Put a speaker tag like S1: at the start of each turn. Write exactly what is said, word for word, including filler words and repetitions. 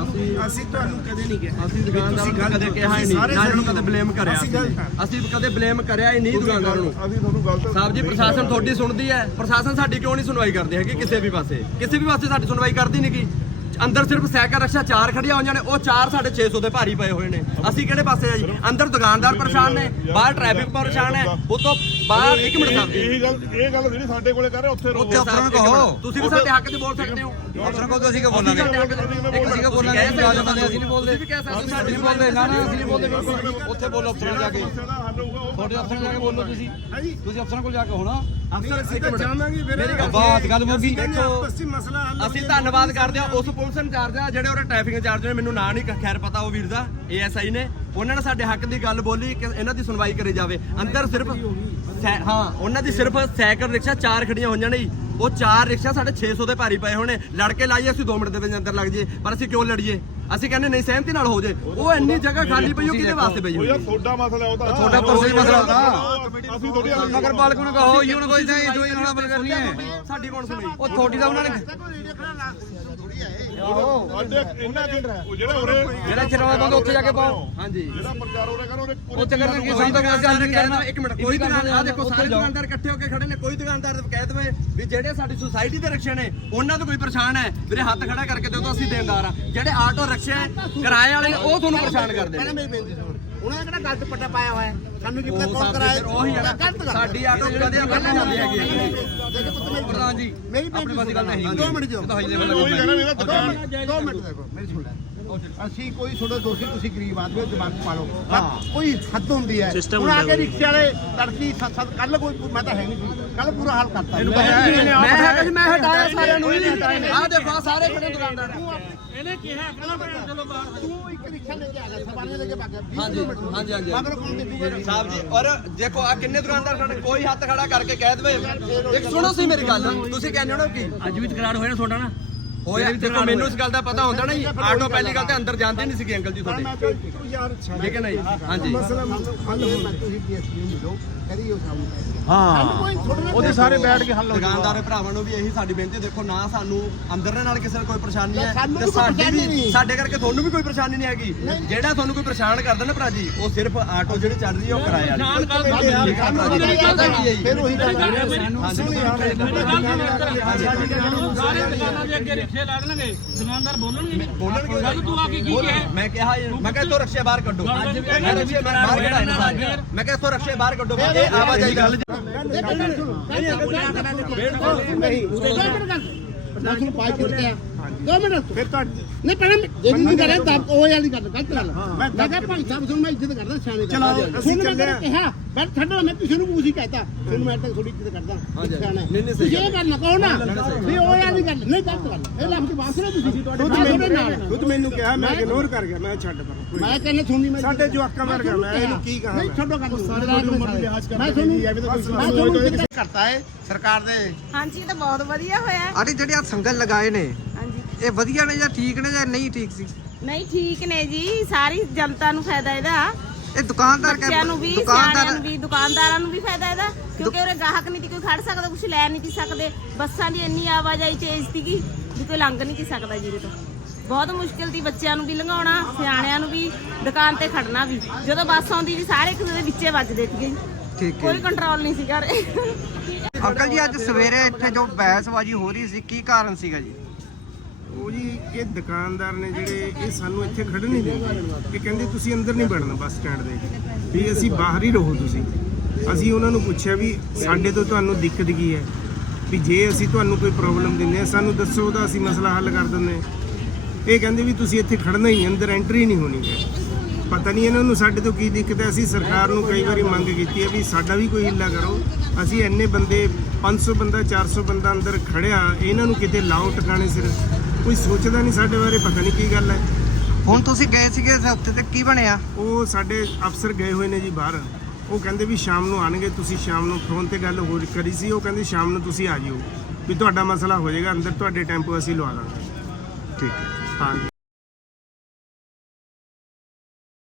S1: ਅਸੀਂ ਤੁਹਾਨੂੰ ਕਦੇ ਨਹੀਂ ਕਿਹਾ,
S2: ਅਸੀਂ ਦੁਕਾਨਦਾਰ ਨੂੰ ਕਦੇ ਕਿਹਾ ਹੀ ਨਹੀਂ, ਨਾ ਇਹਨਾਂ ਨੂੰ ਕਦੇ ਬਲੇਮ ਕਰਿਆ, ਅਸੀਂ ਕਦੇ ਬਲੇਮ ਕਰਿਆ ਹੀ ਨਹੀਂ ਦੁਕਾਨਦਾਰ ਨੂੰ।
S3: ਅਸੀਂ ਤੁਹਾਨੂੰ ਗਲਤ
S2: ਸਾਹਿਬ ਜੀ ਪ੍ਰਸ਼ਾਸਨ ਤੁਹਾਡੀ ਸੁਣਦੀ ਹੈ, ਪ੍ਰਸ਼ਾਸਨ ਸਾਡੀ ਕਿਉਂ ਨਹੀਂ ਸੁਣਵਾਈ ਕਰਦੇ ਹੈਗੇ ਕਿਸੇ ਵੀ ਪਾਸੇ, ਕਿਸੇ ਵੀ ਪਾਸੇ ਸਾਡੀ ਸੁਣਵਾਈ ਕਰਦੀ ਨਹੀਂ ਗੀ। ਅੰਦਰ ਸਿਰਫ ਸਾਈਕਲ ਰਕਸ਼ਾ ਚਾਰ ਖੜੀਆਂ ਹੋਈਆਂ ਨੇ, ਉਹ ਚਾਰ ਸਾਡੇ ਛੇ ਸੌ ਦੇ ਭਾਰੀ ਪਏ ਹੋਏ ਨੇ, ਅਸੀਂ ਕਿਹੜੇ ਪਾਸੇ ਆ ਜੀ? ਅੰਦਰ ਦੁਕਾਨਦਾਰ ਪਰੇਸ਼ਾਨ ਨੇ, ਬਾਹਰ ਟ੍ਰੈਫਿਕ ਪਰੇਸ਼ਾਨ ਹੈ, ਉਹ ਤੋਂ ਬਾਹਰ ਇੱਕ ਮਿੰਟ ਸਾਹਿਬ
S3: ਇਹ ਗੱਲ ਇਹ ਗੱਲ ਜਿਹੜੀ ਸਾਡੇ ਕੋਲੇ ਕਰ ਰਹੇ ਉੱਥੇ ਰੋ
S2: ਉੱਥੇ ਅਫਸਰਾਂ ਨੂੰ ਕਹੋ, ਤੁਸੀਂ ਵੀ ਸਾਡੇ ਹੱਕ 'ਚ ਬੋਲ ਸਕਦੇ ਹੋ।
S4: ਅਫਸਰਾਂ ਕੋਲ ਅਸੀਂ ਕਿਉਂ ਬੋਲਾਂਗੇ, ਅਸੀਂ ਕਿਉਂ ਬੋਲਾਂਗੇ, ਗੱਲ ਬੰਦੇ ਅਸੀਂ ਨਹੀਂ ਬੋਲਦੇ,
S2: ਤੁਸੀਂ ਕਹਿ ਸਕਦੇ
S4: ਸਾਡੀ ਨਹੀਂ ਬੋਲਦੇ, ਨਾ ਨਾ ਅਸੀਂ ਨਹੀਂ ਬੋਲਦੇ ਬਿਲਕੁਲ। ਉੱਥੇ ਬੋਲੋ ਅਫਸਰਾਂ ਜਾ ਕੇ, ਤੁਹਾਡੇ ਅਫਸਰਾਂ ਜਾ ਕੇ ਬੋਲੋ ਤੁਸੀਂ, ਤੁਸੀਂ ਅਫਸਰਾਂ ਕੋਲ ਜਾ ਕੇ ਹੋਣਾ।
S1: ਅਫਸਰ ਅਸੀਂ ਤਾਂ ਜਾਵਾਂਗੇ ਵੀਰੇ,
S4: ਬਾਤ ਗੱਲ ਮੁੱਕ ਗਈ।
S1: ਆਪਸੀ ਮਸਲਾ ਹੱਲ
S2: ਅਸੀਂ ਧੰਨਵਾਦ ਕਰਦੇ ਹਾਂ ਉਸ ਪੁਲਿਸ ਇੰਚਾਰਜ ਆ ਜਿਹੜੇ ਉਹਦੇ ਟ੍ਰੈਫਿਕ ਇੰਚਾਰਜ ਨੇ, ਮੈਨੂੰ ਨਾਂ ਨਹੀਂ ਖੈਰ ਪਤਾ ਉਹ ਵੀਰ ਦਾ, ਏ ਐਸ ਆਈ ਨੇ, ਉਹਨਾਂ ਨੇ ਸਾਡੇ ਹੱਕ ਦੀ ਗੱਲ ਬੋਲੀ ਕਿ ਇਹਨਾਂ ਦੀ ਸੁਣਵਾਈ ਕਰੀ ਜਾਵੇ। ਅੰਦਰ ਸਿਰਫ ਹਾਂ ਉਹਨਾਂ ਦੀ ਸਿਰਫ ਸਾਈਕਲ ਰਿਕਸ਼ਾ ਚਾਰ ਖੜੀਆਂ ਹੋਈਆਂ ਨੇ, ਉਹ ਚਾਰ ਰਿਕਸ਼ਾ ਸਾਡੇ ਛੇ ਸੌ ਦੇ ਭਾਰੀ ਪਏ ਹੋਣੇ, ਲੜ ਕੇ ਲਾਈਏ ਅਸੀਂ ਦੋ ਮਿੰਟ ਦੇ ਵਿੱਚ ਅੰਦਰ ਲੱਗ ਜਾਈਏ, ਪਰ ਅਸੀਂ ਕਿਉਂ ਲੜੀਏ? ਅਸੀਂ ਕਹਿੰਦੇ ਨਹੀਂ ਸਹਿਮਤੀ ਨਾਲ ਹੋ ਜੇ। ਉਹ ਇੰਨੀ ਜਗ੍ਹਾ ਖਾਲੀ ਪਈ, ਉਹ ਕਿਹਦੇ ਵਾਸਤੇ ਪਈ ਹੋਈ?
S3: ਤੁਹਾਡਾ ਮਸਲਾ ਉਹ ਤਾਂ
S4: ਤੁਹਾਡਾ ਪਰਸਨਲ ਮਸਲਾ ਹੁੰਦਾ,
S3: ਅਸੀਂ ਥੋੜੀ
S4: ਨਗਰ ਪਾਲਿਕਾ ਨੂੰ ਕਹੋ ਜੀ, ਹੁਣ ਕੋਈ ਨਹੀਂ ਜੋ ਇਹਨਾਂ ਨਾਲ ਬਲ ਕਰਨੀ ਹੈ,
S2: ਸਾਡੀ ਕੌਣ ਸੁਣੀ?
S4: ਉਹ ਥੋੜੀ ਦਾ ਉਹਨਾਂ ਨੇ
S3: ਇਹਨਾਂ ਦੇ ਜਿਹੜਾ ਉਰੇ
S4: ਜਿਹੜਾ ਚਿਰਾਵਾ ਬੰਦ ਉੱਥੇ ਜਾ ਕੇ ਪਾਓ।
S2: ਹਾਂਜੀ
S3: ਜਿਹੜਾ ਪ੍ਰਚਾਰ ਉਰੇ ਕਰੋ ਉਰੇ
S4: ਉੱਥੇ ਕਰਨਾ ਕੀ ਸਾਨੂੰ ਤਾਂ ਕੋਈ ਗੱਲ ਨਹੀਂ ਕਰਨਾ।
S2: ਇੱਕ ਮਿੰਟ, ਕੋਈ ਦੁਕਾਨਦਾਰ ਦੇਖੋ ਸਾਰੇ ਦੁਕਾਨਦਾਰ ਇਕੱਠੇ ਹੋ ਕੇ ਖੜੇ ਨੇ, ਕੋਈ ਦੁਕਾਨਦਾਰ ਕਹਿ ਦਵੇ ਵੀ ਜਿਹੜੇ ਸਾਡੀ ਸੁਸਾਇਟੀ ਦੇ ਰਕਸ਼ੇ ਨੇ ਉਹਨਾਂ ਤੋਂ ਕੋਈ ਪਰੇਸ਼ਾਨ ਹੈ ਵੀਰੇ ਹੱਥ ਖੜਾ ਕਰਕੇ ਦਿਓ ਤਾਂ ਅਸੀਂ ਦੇਣਦਾਰ ਆ। ਜਿਹੜੇ ਆਟੋ ਰਕਸ਼ੇ ਕਿਰਾਏ ਵਾਲੇ ਨੇ ਉਹ ਤੁਹਾਨੂੰ ਪਰੇਸ਼ਾਨ ਕਰਦੇ ਨੇ।
S1: ਉਹਨਾਂ ਨੇ ਕਿਹੜਾ ਗਲਤ ਪੱਟਾ ਪਾਇਆ ਹੋਇਆ, ਸਾਨੂੰ ਕੀ ਪਤਾ ਕੌਣ ਕਰਾਇਆ?
S2: ਉਹੀ ਹੈ ਨਾ, ਸਾਡੀ ਆਟੋ ਕਦੇ ਅੰਦਰ ਨਹੀਂ ਜਾਂਦੀ ਹੈਗੀ।
S4: ਪ੍ਰਧਾਨ ਜੀ
S1: ਮੇਰੀ
S4: ਆਪਣੀ ਬਾਤ ਗੱਲ ਨਹੀਂ,
S1: ਦੋ ਮਿੰਟ ਦਿਓ,
S4: ਤਾਂ ਹੋਈ ਲੈਵਲ
S3: ਉਹੀ ਕਹਿੰਦਾ ਮੇਰਾ ਦੁਕਾਨ
S1: ਦੋ ਮਿੰਟ ਦੇਖੋ, ਮੇਰੀ ਸੁਣ ਲੈ। ਅਸੀਂ ਕੋਈ ਤੁਹਾਡੇ ਦੋਸ਼ੀ, ਤੁਸੀਂ ਗਰੀਬ ਆਦਮੀ ਹੋ, ਦਿਮਾਗ ਪਾ ਲਓ, ਕੋਈ ਹੱਦ ਹੁੰਦੀ ਹੈ। ਹੁਣ ਆ ਕੇ ਰਿਕਸ਼ੇ ਵਾਲੇ ਤੜਕੀ ਸੱਤ ਸੱਤ ਕੱਲ ਕੋਈ ਮੈਂ ਤਾਂ ਹੈ ਨਹੀਂ ਸੀ, ਕੱਲ ਪੂਰਾ ਹਾਲ ਕਰਤਾ
S2: ਮੈਂ ਹੈਗਾ ਜੀ, ਮੈਂ ਹਟਾਇਆ ਸਾਰਿਆਂ ਨੂੰ। ਆਹ ਦੇਖੋ ਸਾਰੇ ਖੜੇ ਦੁਕਾਨਦਾਰ
S1: ਇਹਨੇ ਕਿਹਾ ਕਹਿੰਦਾ ਚਲੋ ਬਾਹਰ ਤੂੰ ਇੱਕ ਰਿਕਸ਼ਾ ਲੈ ਕੇ ਆ ਗਿਆ, ਸਵਾਰੀਆਂ ਲੈ ਕੇ ਭੱਗ ਗਿਆ।
S2: ਹਾਂਜੀ ਹਾਂਜੀ ਹਾਂਜੀ
S1: ਮਗਰ ਕੌਣ ਦੇਖੂਗਾ
S2: ਸਾਹਿਬ ਜੀ? ਔਰ ਦੇਖੋ ਆ ਕਿੰਨੇ ਦੁਕਾਨਦਾਰ ਖੜੇ, ਕੋਈ ਹੱਥ ਖੜਾ ਕਰਕੇ ਕਹਿ ਦਵੇ। ਇੱਕ ਸੁਣੋ ਸੀ ਮੇਰੀ ਗੱਲ, ਤੁਸੀਂ ਕਹਿੰਦੇ ਹੋ ਨਾ ਕਿ
S4: ਅੱਜ ਵੀ ਤਕਰਾਰ ਹੋਇਆ ਤੁਹਾਡਾ ਨਾ
S2: ਹੋਇਆ, ਦੇਖੋ ਮੈਨੂੰ ਇਸ ਗੱਲ ਦਾ ਪਤਾ ਹੁੰਦਾ ਨਾ ਜੀ, ਆਟੋ ਪਹਿਲੀ ਗੱਲ ਤੇ ਅੰਦਰ ਜਾਂਦੇ ਨਹੀਂ ਸੀਗੇ ਅੰਕਲ ਜੀ ਤੁਹਾਡੇ, ਠੀਕ ਹੈ ਨਾ ਜੀ? ਹਾਂਜੀ
S1: ਮਸਲਾ ਹੱਲ ਹੋਣਾ, ਤੁਸੀਂ ਪੀਐਸਪੀ ਨੂੰ ਮਿਲੋ, ਕਰੀ ਉਹ ਸਾਹਮਣੇ
S2: ਹਾਂ,
S1: ਉਹਦੇ ਸਾਰੇ ਬੈਠ ਕੇ ਹੱਲ ਹੋ
S2: ਦੁਕਾਨਦਾਰ ਭਰਾਵਾਂ ਨੂੰ ਵੀ ਇਹੀ ਸਾਡੀ ਬੇਨਤੀ, ਦੇਖੋ ਨਾ ਸਾਨੂੰ ਅੰਦਰ ਦੇ ਨਾਲ ਕਿਸੇ ਨਾਲ ਕੋਈ ਪਰੇਸ਼ਾਨੀ ਹੈ
S1: ਸਾਨੂੰ
S2: ਤੇ
S1: ਵੀ ਕੋਈ
S2: ਸਾਡੀ
S1: ਪਰੇਸ਼ਾਨੀ
S2: ਵੀ
S1: ਨਹੀਂ।
S2: ਸਾਡੇ ਕਰਕੇ ਤੁਹਾਨੂੰ ਵੀ ਕੋਈ ਪਰੇਸ਼ਾਨੀ ਨਹੀਂ ਹੈਗੀ। ਜਿਹੜਾ ਤੁਹਾਨੂੰ ਕੋਈ ਪਰੇਸ਼ਾਨ ਕਰਦਾ ਨਾ ਭਰਾ ਜੀ, ਉਹ ਸਿਰਫ ਆਟੋ ਜਿਹੜੀ ਚੱਲ ਰਹੀ ਹੈ ਉਹ ਕਿਰਾਏ ਵਾਲੀ।
S1: ਫਿਰ ਉਹੀ ਗੱਲ
S5: ਸਾਰੇ ਦੁਕਾਨਾਂ ਦੇ ਅੱਗੇ ਰਿਕਸ਼ੇ ਲਾ ਦੇਣਗੇ, ਦੁਕਾਨਦਾਰ ਬੋਲਣਗੇ
S2: ਬੋਲਣਗੇ।
S5: ਗੱਲ ਤੂੰ ਆ ਕੇ ਕੀ ਕਿਹਾ?
S2: ਮੈਂ ਕਿਹਾ ਮੈਂ ਕਿਹਾ ਇੱਥੋਂ ਰਕਸ਼ੇ ਬਾਹਰ ਕੱਢੋ, ਮੈਂ ਰਕਸ਼ੇ ਬਾਹਰ ਕਢਾਏ ਸਾਰੇ, ਮੈਂ ਕਿਹਾ ਇੱਥੋਂ ਰਕਸ਼ੇ ਬਾਹਰ ਕੱਢੋ, ਇਹ ਆਵਾਜਾਈ ਗੱਲ
S1: ਨੂੰ ਪਾਈ ਚੁੱਕਿਆ ਦੋ ਮਿੰਟ ਫਿਰ ਤਾਂ ਨਹੀਂ ਪਹਿਲਾਂ ਜਿਹੜੀ ਨਹੀਂ ਕਰਿਆ ਤਾਂ ਉਹ ਵਾਲੀ ਗੱਲ ਗਲਤ ਗੱਲ ਮੈਂ ਕਿਹਾ ਭਾਈ ਸਾਹਿਬ ਤੁਹਾਨੂੰ ਮੈਂ ਇੱਜ਼ਤ ਕਰਦਾ, ਸਿਆਣੇ ਚਲੋ ਅਸੀਂ ਚੱਲੇ ਆ। ਕਿਹਾ ਮੈਂ ਛੱਡੋ, ਮੈਂ ਕਿਸੇ ਨੂੰ ਕੁਝ ਹੀ ਕਹਤਾ, ਤੁਹਾਨੂੰ ਮੈਂ ਤਾਂ ਥੋੜੀ ਇੱਜ਼ਤ ਕਰਦਾ, ਸਿਆਣਾ
S2: ਨਹੀਂ ਨਹੀਂ ਸਹੀ
S1: ਇਹ ਗੱਲ ਨਾ ਕਹੋ ਨਾ ਵੀ ਉਹ ਵਾਲੀ ਗੱਲ ਨਹੀਂ, ਗਲਤ ਗੱਲ ਇਹ ਲਫ਼ਜ਼ ਵਾਸ ਨਾ ਤੁਸੀਂ ਤੁਹਾਡੇ ਨਾਲ ਖੁਦ ਮੈਨੂੰ ਕਿਹਾ, ਮੈਂ ਇਗਨੋਰ ਕਰ ਗਿਆ, ਮੈਂ ਛੱਡ ਪਰ ਮੈਂ ਕਹਿੰਦਾ ਸੁਣਨੀ ਮੈਂ ਸਾਡੇ ਜਵਾਕਾਂ ਵਰ ਗਿਆ, ਮੈਂ ਇਹਨੂੰ ਕੀ ਕਹਾਂ? ਨਹੀਂ ਛੱਡੋ ਗੱਲ, ਸਾਰੇ ਤੁਹਾਡੀ ਉਮਰ ਨੂੰ ਲਿਹਾਜ਼ ਕਰਨਾ, ਮੈਂ ਤੁਹਾਨੂੰ ਐਵੇਂ ਤਾਂ ਕੋਈ ਕਰਤਾ ਹੈ ਸਰਕਾਰ ਦੇ।
S6: ਹਾਂਜੀ ਇਹ ਤਾਂ ਬਹੁਤ ਵਧੀਆ ਹੋਇਆ।
S4: ਅਰੇ ਜਿਹੜੇ ਆ ਸੰਗਲ ਲਗਾਏ ਨੇ
S6: ਹਾਂਜੀ
S4: ਇਹ ਵਧੀਆ ਨੇ ਜਾਂ ਠੀਕ ਨੇ ਜਾਂ ਨਹੀਂ ਠੀਕ ਸੀ?
S6: ਨਹੀਂ ਠੀਕ ਨੇ ਜੀ, ਸਾਰੀ ਜਨਤਾ ਨੂੰ ਫਾਇਦਾ ਇਹਦਾ,
S4: ਇਹ ਦੁਕਾਨਦਾਰ
S6: ਬੱਚਿਆਂ ਨੂੰ ਵੀ, ਸਿਆਣਿਆਂ ਨੂੰ ਵੀ, ਦੁਕਾਨਦਾਰਾਂ ਨੂੰ ਵੀ ਫਾਇਦਾ ਇਹਦਾ, ਕਿਉਂਕਿ ਉਹਰੇ ਗਾਹਕ ਨਹੀਂ ਸੀ ਕੋਈ ਖੜ ਸਕਦਾ, ਕੁਝ ਲੈ ਨਹੀਂ ਸੀ ਸਕਦੇ, ਬੱਸਾਂ ਦੀ ਇੰਨੀ ਆਵਾਜਾਈ ਤੇਜ਼ ਸੀਗੀ ਵੀ ਕੋਈ ਲੰਘ ਨਹੀਂ ਸੀ ਸਕਦਾ ਜਿਹਦੇ ਤੋਂ। ਬਹੁਤ ਮੁਸ਼ਕਿਲ ਸੀ ਬੱਚਿਆਂ ਨੂੰ ਵੀ ਲੰਘਾਉਣਾ, ਸਿਆਣਿਆਂ ਨੂੰ ਵੀ, ਦੁਕਾਨ ਤੇ ਖੜਨਾ ਵੀ। ਜਦੋਂ ਬੱਸ ਆਉਂਦੀ ਜੀ ਸਾਰੇ ਇੱਕ ਦੂਜੇ ਦੇ ਵਿੱਚੇ ਵੱਜਦੇ ਸੀਗੇ,
S4: ਠੀਕ
S6: ਕੋਈ ਕੰਟਰੋਲ ਨਹੀਂ ਸੀ ਘਰੇ।
S4: ਅੰਕਲ ਜੀ ਅੱਜ ਸਵੇਰੇ ਇੱਥੇ ਜੋ ਬਹਿਸਬਾਜ਼ੀ ਹੋ ਰਹੀ ਸੀ, ਕੀ ਕਾਰਨ ਸੀਗਾ ਜੀ?
S1: ਉਹ ਜੀ ਇਹ ਦੁਕਾਨਦਾਰ ਨੇ ਜਿਹੜੇ ਇਹ ਸਾਨੂੰ ਇੱਥੇ ਖੜਨ ਨਹੀਂ ਦਿੰਦੇ, ਇਹ ਕਹਿੰਦੇ ਤੁਸੀਂ ਅੰਦਰ ਨਹੀਂ ਵੜਨਾ ਬੱਸ ਸਟੈਂਡ ਦੇ, ਵੀ ਅਸੀਂ ਬਾਹਰ ਹੀ ਰਹੋ ਤੁਸੀਂ। ਅਸੀਂ ਉਹਨਾਂ ਨੂੰ ਪੁੱਛਿਆ ਵੀ ਸਾਡੇ ਤੋਂ ਤੁਹਾਨੂੰ ਦਿੱਕਤ ਕੀ ਹੈ, ਵੀ ਜੇ ਅਸੀਂ ਤੁਹਾਨੂੰ ਕੋਈ ਪ੍ਰੋਬਲਮ ਦਿੰਦੇ ਆ ਸਾਨੂੰ ਦੱਸੋ, ਉਹਦਾ ਅਸੀਂ ਮਸਲਾ ਹੱਲ ਕਰ ਦਿੰਦੇ। ਇਹ ਕਹਿੰਦੇ ਵੀ ਤੁਸੀਂ ਇੱਥੇ ਖੜਨਾ ਹੀ, ਅੰਦਰ ਐਂਟਰੀ ਨਹੀਂ ਹੋਣੀ ਹੈ। ਪਤਾ ਨਹੀਂ ਇਹਨਾਂ ਨੂੰ ਸਾਡੇ ਤੋਂ ਕੀ ਦਿੱਕਤ ਹੈ। ਅਸੀਂ ਸਰਕਾਰ ਨੂੰ ਕਈ ਵਾਰੀ ਮੰਗ ਕੀਤੀ ਹੈ ਵੀ ਸਾਡਾ ਵੀ ਕੋਈ ਹਿੱਲਾ ਕਰੋ, ਅਸੀਂ ਇੰਨੇ ਬੰਦੇ ਪੰਜ ਸੌ ਬੰਦਾ ਚਾਰ ਸੌ ਬੰਦਾ ਅੰਦਰ ਖੜਿਆ, ਇਹਨਾਂ ਨੂੰ ਕਿਤੇ ਲਾਓ ਟਿਕਾਣੇ ਸਿਰ, ਕੋਈ ਸੋਚਦਾ ਨਹੀਂ ਸਾਡੇ ਬਾਰੇ, ਪਤਾ ਨਹੀਂ ਕੀ ਗੱਲ ਹੈ।
S4: ਹੁਣ ਤੁਸੀਂ ਗਏ ਸੀਗੇ ਉੱਥੇ ਤੇ ਕੀ ਬਣਿਆ?
S1: ਉਹ ਸਾਡੇ ਅਫਸਰ ਗਏ ਹੋਏ ਨੇ ਜੀ ਬਾਹਰ, ਉਹ ਕਹਿੰਦੇ ਵੀ ਸ਼ਾਮ ਨੂੰ ਆਣਗੇ, ਤੁਸੀਂ ਸ਼ਾਮ ਨੂੰ ਫੋਨ ਤੇ ਗੱਲ ਹੋ ਕਰੀ ਸੀ, ਉਹ ਕਹਿੰਦੇ ਸ਼ਾਮ ਨੂੰ ਤੁਸੀਂ ਆ ਜਿਓ ਵੀ ਤੁਹਾਡਾ ਮਸਲਾ ਹੋ ਜਾਏਗਾ, ਅੰਦਰ ਤੁਹਾਡੇ ਟੈਂਪੋ ਅਸੀਂ ਲਵਾ ਦਾਂਗੇ।
S4: ਠੀਕ ਹੈ।
S1: ਹਾਂ।